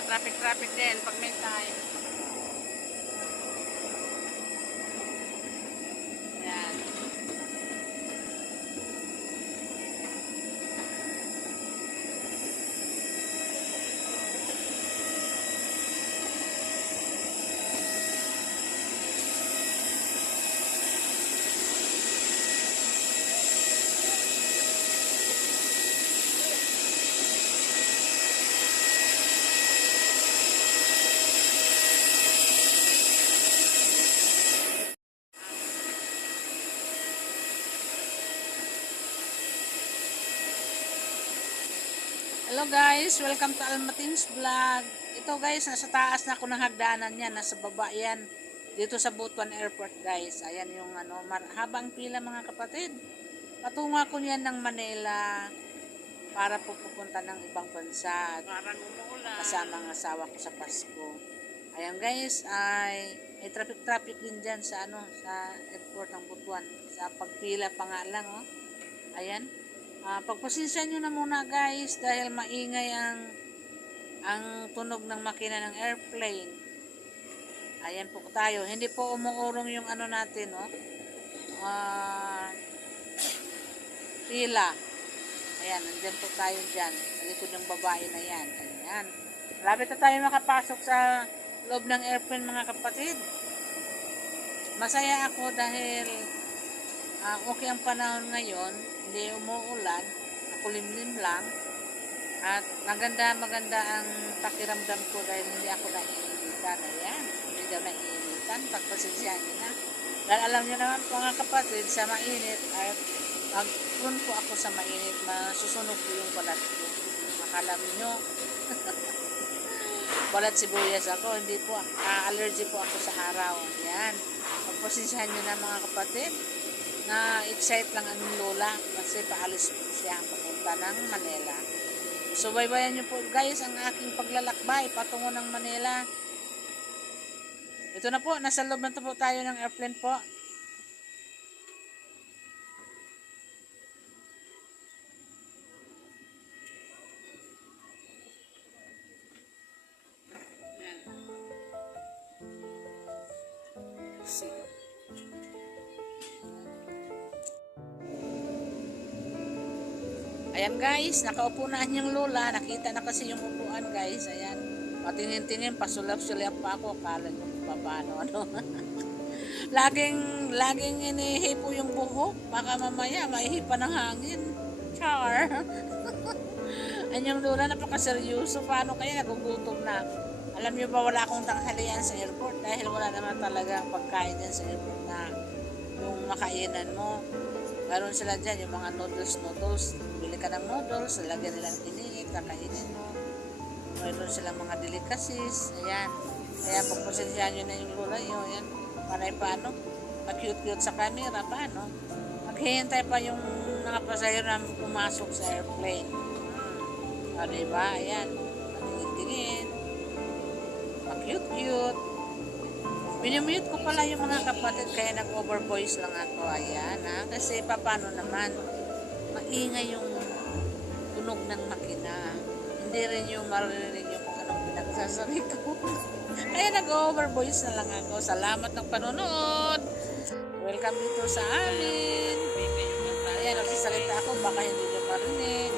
traffic din pag may time. Yan. Hello guys, welcome to Almatin's Vlog. Ito guys, nasa taas na ako ng hagdanan yan, nasa baba yan. Dito sa Butuan Airport guys. Ayan yung habang pila mga kapatid. Patungo ako yan ng Manila para pupunta ng ibang bansa. Parang umuulan. Kasama ang asawa ko sa Pasko. Ayan guys, ay may traffic din dyan sa sa airport ng Butuan. Sa pagpila pa nga lang, oh. Ayan. Pagpasensya nyo na muna guys dahil maingay ang tunog ng makina ng airplane. Ayan po tayo. Hindi po umuurong yung natin, no? Pila. Ayan, nandyan po tayo dyan. Sa likod ng babae na yan. Ayan. Malapit na tayo makapasok sa loob ng airplane mga kapatid. Masaya ako dahil okay ang panahon ngayon, hindi umuulan, makulimlim lang, at maganda ang pakiramdam ko dahil hindi ako naiinitan. Ayan, hindi daw naiinitan, pagpasensyahan nyo na. Dahil alam nyo naman mga kapatid, sa mainit, at pag-prune po ako sa mainit, masusunog po yung balat ko. Akala nyo, balat sibuyas ako, hindi po, allergy po ako sa araw. Ayan, pagpasensyahan nyo na mga kapatid, na-excite lang ang lola kasi paalis po siya papunta ng Manila. So baybayan nyo po guys ang aking paglalakbay patungo ng Manila. Ito na po, nasa loob na po tayo ng airplane po. Sige. Ayan guys, nakaupo na yung lola. Nakita na kasi yung upuan guys. Ayan, patingin-tingin, pasulap-sulap pa ako. Akala nyo paano. laging inihipo yung buhok. Baka mamaya maihipa ng hangin. Char. Ayan yung lola, napakaseryoso. Paano kaya nagugutom na? Alam nyo ba, wala akong tanghalian sa airport dahil wala naman talaga pagkain din sa airport na yung makainan mo. Meron sila dyan, yung mga noodles. Bili ka ng noodles, lagyan nilang iniit, kakainin mo. Meron sila mga delicacies. Ayan. Kaya pagpasensyahan nyo na yung lola nyo. Ayan. Panay paano? Mag-cute-cute sa camera. Paano? Maghihintay pa yung mga pasahero na pumasok sa airplane. Diba? Ayan. Patingin-tingin. Mag-cute-cute. Minumute ko pala yung mga kapatid kaya nag-over voice lang ako. Ayan, kasi paano naman maingay yung tunog ng makina. Hindi rin yung maririnig yung anong pinagsasabi ko. Kaya nag-over voice na lang ako. Salamat ng panonood. Welcome dito sa amin. Ayan, nagsasalita ako. Baka hindi nyo marinig.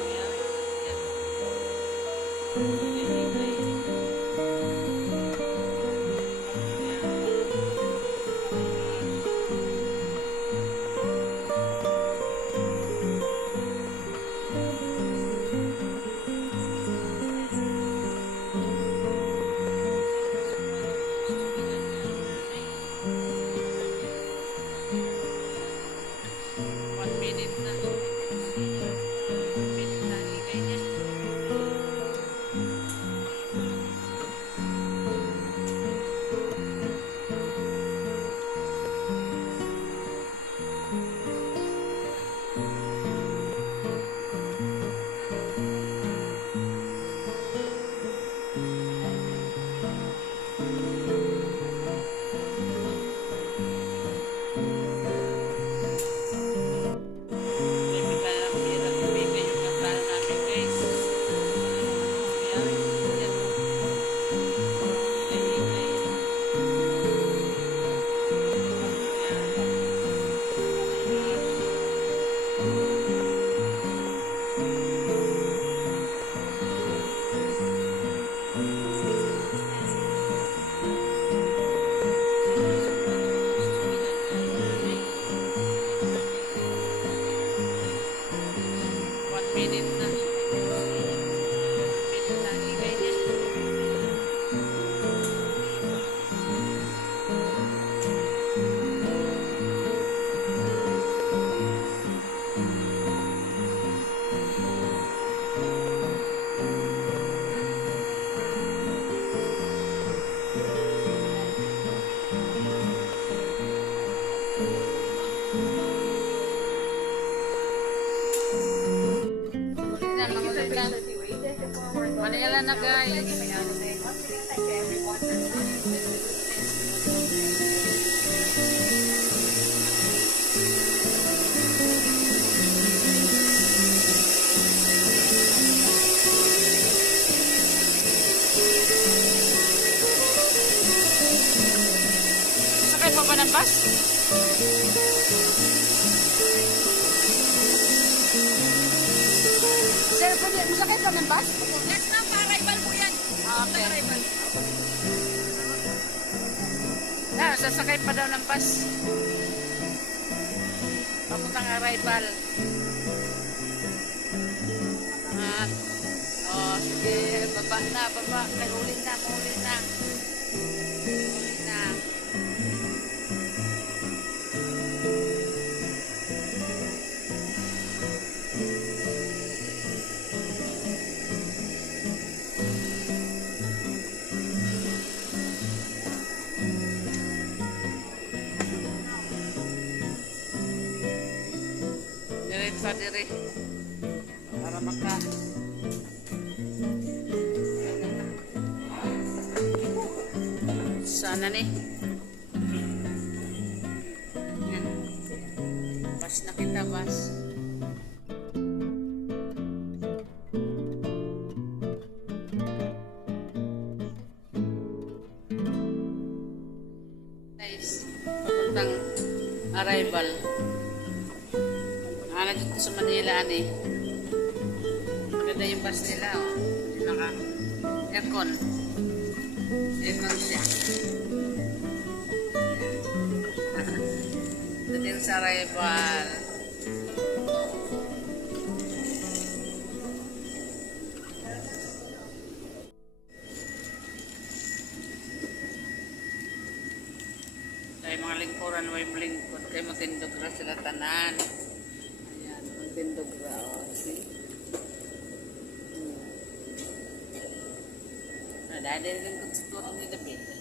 ka. Manila na guys. Sakay pa ba ng bus? Sir, pwede masakay pa ng bus? Next na, pa-arrival po yan. Okay. Pa-arrival. Na, sasakay pa daw ng bus. Papuntang arrival. At, oh, sige, baba na, baba. Kay uli na, uli na. Uli na. Diretso dire. Para maka sana nih. Yan. Bas na kita, bas. Guys, papuntang arrival. Ano dito sa Manila, ani. Ganda yung bus nila, oh. Hindi naka aircon. Aircon siya. Ito din sa arrival. Kaya mga lingkuran, may lingkod. Kaya matindog na sila tanan. Ayan, matindog na. Oh, see? Dahil lingkod sa turong ni David.